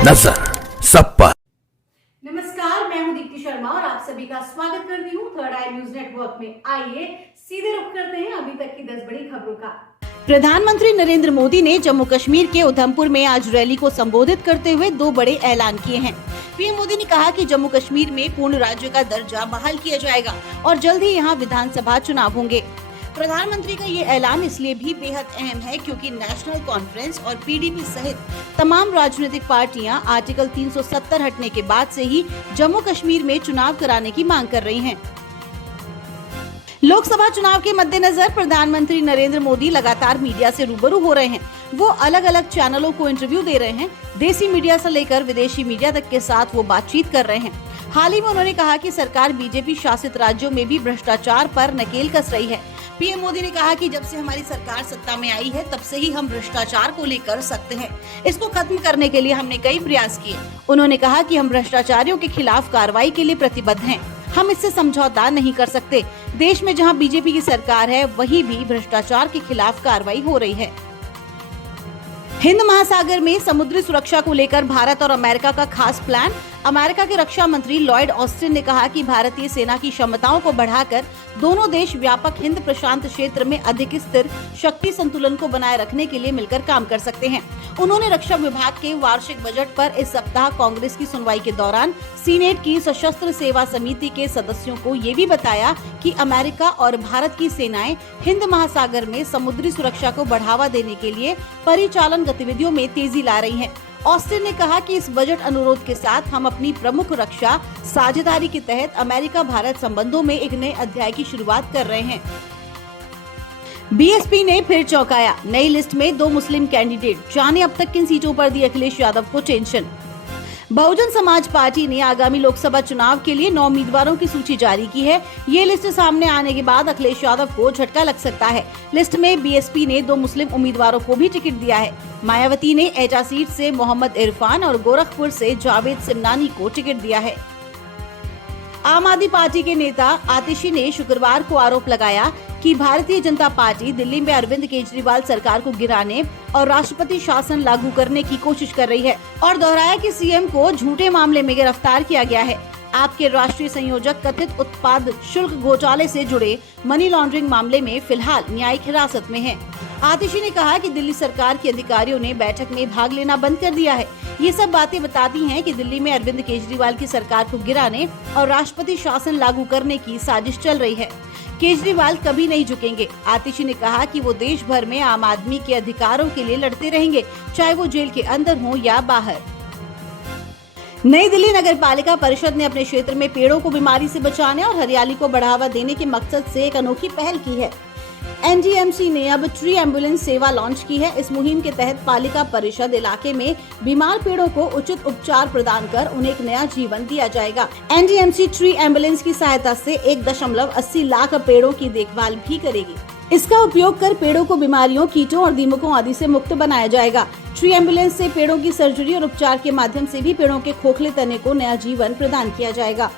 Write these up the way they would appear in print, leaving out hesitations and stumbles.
नजर सब पर। नमस्कार, मैं हूं दीप्ति शर्मा और आप सभी का स्वागत करती हूं थर्ड आई न्यूज नेटवर्क में। आइए सीधे रुख करते हैं अभी तक की 10 बड़ी खबरों का। प्रधानमंत्री नरेंद्र मोदी ने जम्मू कश्मीर के उधमपुर में आज रैली को संबोधित करते हुए 2 बड़े ऐलान किए हैं। पीएम मोदी ने कहा कि जम्मू कश्मीर में पूर्ण राज्य का दर्जा बहाल किया जाएगा और जल्द ही यहां विधानसभा चुनाव होंगे। प्रधानमंत्री का ये ऐलान इसलिए भी बेहद अहम है क्योंकि नेशनल कॉन्फ्रेंस और पीडीपी सहित तमाम राजनीतिक पार्टियां आर्टिकल 370 हटने के बाद से ही जम्मू कश्मीर में चुनाव कराने की मांग कर रही हैं। लोकसभा चुनाव के मद्देनजर प्रधानमंत्री नरेंद्र मोदी लगातार मीडिया से रूबरू हो रहे हैं। वो अलग अलग चैनलों को इंटरव्यू दे रहे हैं। देसी मीडिया से लेकर विदेशी मीडिया तक के साथ वो बातचीत कर रहे हैं। हाल ही में उन्होंने कहा कि सरकार बीजेपी शासित राज्यों में भी भ्रष्टाचार पर नकेल कस रही है। पीएम मोदी ने कहा कि जब से हमारी सरकार सत्ता में आई है तब से ही हम भ्रष्टाचार को लेकर सख्त हैं। इसको खत्म करने के लिए हमने कई प्रयास किए। उन्होंने कहा कि हम भ्रष्टाचारियों के खिलाफ कार्रवाई के लिए प्रतिबद्ध हैं। हम इससे समझौता नहीं कर सकते। देश में जहां बीजेपी की सरकार है वहीं भी भ्रष्टाचार के खिलाफ कार्रवाई हो रही है। हिंद महासागर में समुद्री सुरक्षा को लेकर भारत और अमेरिका का खास प्लान। अमेरिका के रक्षा मंत्री लॉयड ऑस्टिन ने कहा कि भारतीय सेना की क्षमताओं को बढ़ाकर दोनों देश व्यापक हिंद प्रशांत क्षेत्र में अधिक स्थिर शक्ति संतुलन को बनाए रखने के लिए मिलकर काम कर सकते हैं। उन्होंने रक्षा विभाग के वार्षिक बजट पर इस सप्ताह कांग्रेस की सुनवाई के दौरान सीनेट की सशस्त्र सेवा समिति के सदस्यों को ये भी बताया कि अमेरिका और भारत की सेनाएं हिंद महासागर में समुद्री सुरक्षा को बढ़ावा देने के लिए परिचालन गतिविधियों में तेजी ला रही हैं। ऑस्टिन ने कहा कि इस बजट अनुरोध के साथ हम अपनी प्रमुख रक्षा साझेदारी के तहत अमेरिका भारत संबंधों में एक नए अध्याय की शुरुआत कर रहे हैं। बीएसपी ने फिर चौंकाया। नई लिस्ट में 2 मुस्लिम कैंडिडेट। जाने अब तक किन सीटों पर दी अखिलेश यादव को टेंशन। बहुजन समाज पार्टी ने आगामी लोकसभा चुनाव के लिए 9 उम्मीदवारों की सूची जारी की है। ये लिस्ट सामने आने के बाद अखिलेश यादव को झटका लग सकता है। लिस्ट में बीएसपी ने 2 मुस्लिम उम्मीदवारों को भी टिकट दिया है। मायावती ने एटा सीट से मोहम्मद इरफान और गोरखपुर से जावेद सिमनानी को टिकट दिया है। आम आदमी पार्टी के नेता आतिशी ने शुक्रवार को आरोप लगाया कि भारतीय जनता पार्टी दिल्ली में अरविंद केजरीवाल सरकार को गिराने और राष्ट्रपति शासन लागू करने की कोशिश कर रही है और दोहराया कि सीएम को झूठे मामले में गिरफ्तार किया गया है। आपके राष्ट्रीय संयोजक कथित उत्पाद शुल्क घोटाले से जुड़े मनी लॉन्ड्रिंग मामले में फिलहाल न्यायिक हिरासत में हैं। आतिशी ने कहा कि दिल्ली सरकार के अधिकारियों ने बैठक में भाग लेना बंद कर दिया है। ये सब बातें बताती हैं कि दिल्ली में अरविंद केजरीवाल की सरकार को गिराने और राष्ट्रपति शासन लागू करने की साजिश चल रही है। केजरीवाल कभी नहीं झुकेंगे। आतिशी ने कहा कि वो देश भर में आम आदमी के अधिकारों के लिए लड़ते रहेंगे, चाहे वो जेल के अंदर हो या बाहर। नई दिल्ली नगर पालिका परिषद ने अपने क्षेत्र में पेड़ों को बीमारी से बचाने और हरियाली को बढ़ावा देने के मकसद से एक अनोखी पहल की है। एनडीएमसी ने अब ट्री एम्बुलेंस सेवा लॉन्च की है। इस मुहिम के तहत पालिका परिषद इलाके में बीमार पेड़ों को उचित उपचार प्रदान कर उन्हें एक नया जीवन दिया जाएगा। एनडीएमसी ट्री एम्बुलेंस की सहायता से 1.80 लाख पेड़ों की देखभाल भी करेगी। इसका उपयोग कर पेड़ों को बीमारियों, कीटों और दीमकों आदि से मुक्त बनाया जाएगा। ट्री एम्बुलेंस से पेड़ों की सर्जरी और उपचार के माध्यम से भी पेड़ों के खोखले तने को नया जीवन प्रदान किया जाएगा।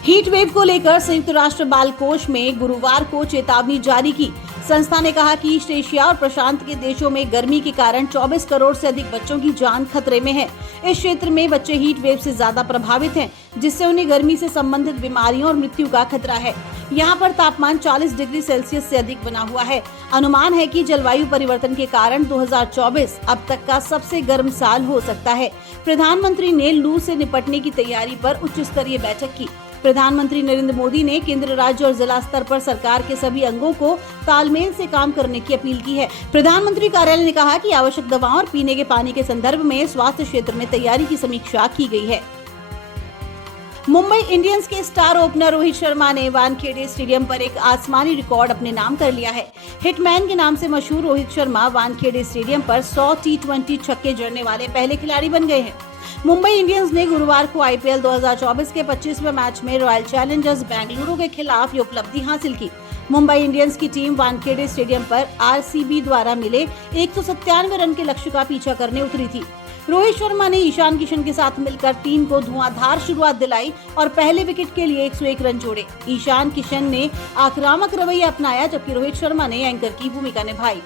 हीट वेव को लेकर संयुक्त राष्ट्र बाल कोष में गुरुवार को चेतावनी जारी की। संस्था ने कहा कि ईस्ट एशिया और प्रशांत के देशों में गर्मी के कारण 24 करोड़ से अधिक बच्चों की जान खतरे में है। इस क्षेत्र में बच्चे हीट वेव से ज्यादा प्रभावित हैं, जिससे उन्हें गर्मी से संबंधित बीमारियों और मृत्यु का खतरा है। यहाँ पर तापमान 40 डिग्री सेल्सियस से अधिक बना हुआ है। अनुमान है कि जलवायु परिवर्तन के कारण 2024 अब तक का सबसे गर्म साल हो सकता है। प्रधानमंत्री ने लू से निपटने की तैयारी पर उच्च स्तरीय बैठक की। प्रधानमंत्री नरेंद्र मोदी ने केंद्र, राज्य और जिला स्तर पर सरकार के सभी अंगों को तालमेल से काम करने की अपील की है। प्रधानमंत्री कार्यालय ने कहा कि आवश्यक दवाओं और पीने के पानी के संदर्भ में स्वास्थ्य क्षेत्र में तैयारी की समीक्षा की गई है। मुंबई इंडियंस के स्टार ओपनर रोहित शर्मा ने वानखेड़े स्टेडियम पर एक आसमानी रिकॉर्ड अपने नाम कर लिया है। हिटमैन के नाम से मशहूर रोहित शर्मा वानखेड़े स्टेडियम पर 100 T20 छक्के जड़ने वाले पहले खिलाड़ी बन गए हैं। मुंबई इंडियंस ने गुरुवार को आईपीएल 2024 के 25वें मैच में रॉयल चैलेंजर्स बेंगलुरु के खिलाफ ये उपलब्धि हासिल की। मुंबई इंडियंस की टीम वानखेड़े स्टेडियम पर आरसीबी द्वारा मिले 197 रन के लक्ष्य का पीछा करने उतरी थी। रोहित शर्मा ने ईशान किशन के साथ मिलकर टीम को धुआंधार शुरुआत दिलाई और पहले विकेट के लिए 101 रन जोड़े। ईशान किशन ने आक्रामक रवैया अपनाया, जबकि रोहित शर्मा ने एंकर की भूमिका निभाई।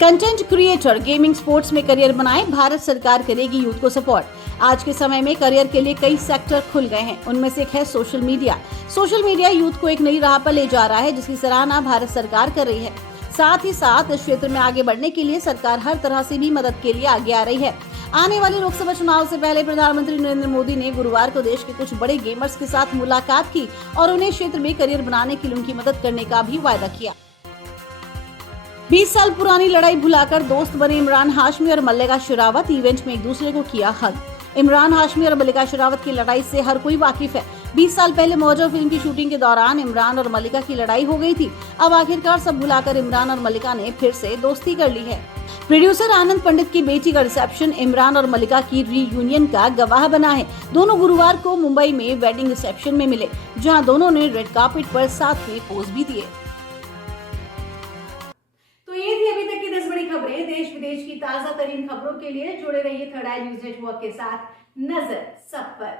कंटेंट क्रिएटर गेमिंग स्पोर्ट्स में करियर बनाए, भारत सरकार करेगी यूथ को सपोर्ट। आज के समय में करियर के लिए कई सेक्टर खुल गए हैं, उनमें से एक है social media. Social media youth को एक नई राह पर ले जा रहा है, जिसकी सराहना भारत सरकार कर रही है। साथ ही साथ इस क्षेत्र में आगे बढ़ने के लिए सरकार हर तरह से भी मदद के लिए आगे आ रही है। आने वाले लोकसभा चुनाव से पहले प्रधानमंत्री नरेंद्र मोदी ने गुरुवार को देश के कुछ बड़े गेमर्स के साथ मुलाकात की और उन्हें क्षेत्र में करियर बनाने के लिए उनकी मदद करने का भी वायदा किया। 20 साल पुरानी लड़ाई भुलाकर दोस्त बने इमरान हाशमी और मल्लिका शेरावत। इवेंट में एक दूसरे को किया हग। इमरान हाशमी और मल्लिका शेरावत की लड़ाई से हर कोई वाकिफ है। 20 साल पहले मौजो फिल्म की शूटिंग के दौरान इमरान और मल्लिका की लड़ाई हो गई थी। अब आखिरकार सब भुलाकर इमरान और मल्लिका ने फिर से दोस्ती कर ली है। प्रोड्यूसर आनंद पंडित की बेटी का रिसेप्शन इमरान और मल्लिका की रीयूनियन का गवाह बना है। दोनों गुरुवार को मुंबई में वेडिंग रिसेप्शन में मिले, जहां दोनों ने रेड कार्पेट पर साथ में पोज भी दिए। तो ये थी अभी तक की 10 बड़ी खबरें। देश विदेश की ताजा तरीन खबरों के लिए जुड़े रहिए थर्ड आई न्यूज नेटवर्क के साथ। नजर सब पर।